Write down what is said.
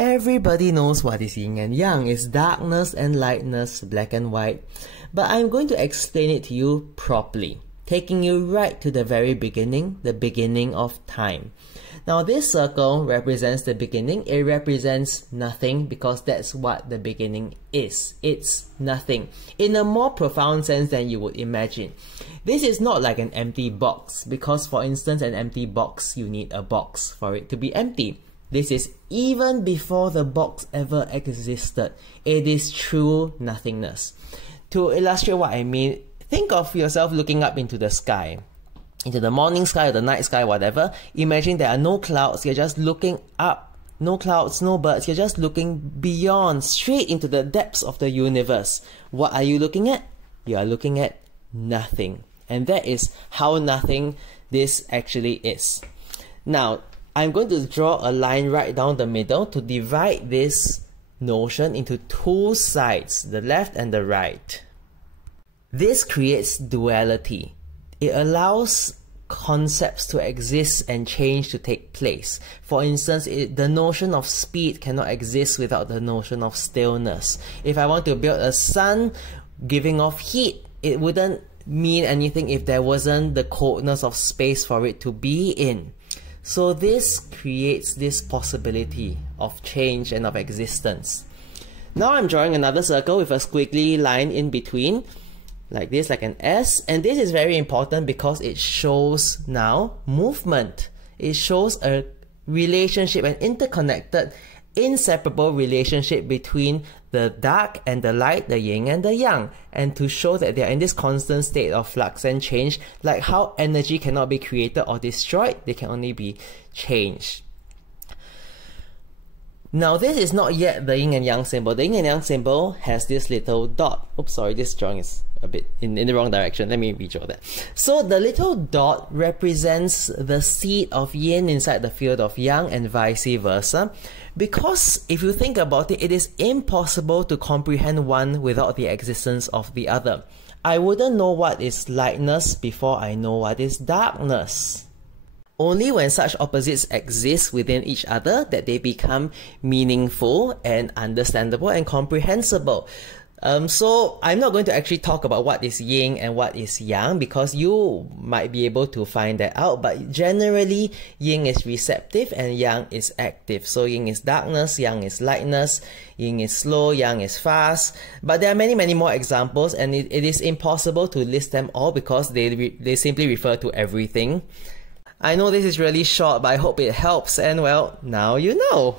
Everybody knows what is yin and yang. It's darkness and lightness, black and white. But I'm going to explain it to you properly, taking you right to the very beginning, the beginning of time. Now this circle represents the beginning. It represents nothing because that's what the beginning is. It's nothing. In a more profound sense than you would imagine. This is not like an empty box because, for instance, an empty box, you need a box for it to be empty. This is even before the box ever existed. It is true nothingness. To illustrate what I mean, think of yourself looking up into the sky. Into the morning sky or the night sky, whatever. Imagine there are no clouds, you're just looking up. No clouds, no birds, you're just looking beyond, straight into the depths of the universe. What are you looking at? You are looking at nothing. And that is how nothing this actually is. Now, I'm going to draw a line right down the middle to divide this notion into two sides, the left and the right. This creates duality. It allows concepts to exist and change to take place. For instance, the notion of speed cannot exist without the notion of stillness. If I want to build a sun giving off heat, it wouldn't mean anything if there wasn't the coldness of space for it to be in. So this creates this possibility of change and of existence. Now I'm drawing another circle with a squiggly line in between, like this, like an S, and this is very important because it shows now movement. It shows a relationship, an interconnected, inseparable relationship between the dark and the light, the yin and the yang, and to show that they are in this constant state of flux and change, like how energy cannot be created or destroyed, they can only be changed. Now this is not yet the yin and yang symbol. The yin and yang symbol has this little dot. Oops, sorry, this drawing is a bit in the wrong direction. Let me redraw that. So the little dot represents the seed of yin inside the field of yang and vice versa. Because if you think about it, it is impossible to comprehend one without the existence of the other. I wouldn't know what is lightness before I know what is darkness. Only when such opposites exist within each other that they become meaningful and understandable and comprehensible. So I'm not going to actually talk about what is yin and what is yang because you might be able to find that out, but generally yin is receptive and yang is active. So yin is darkness, yang is lightness, yin is slow, yang is fast. But there are many more examples, and it is impossible to list them all because they simply refer to everything. I know this is really short, but I hope it helps, and well, now you know.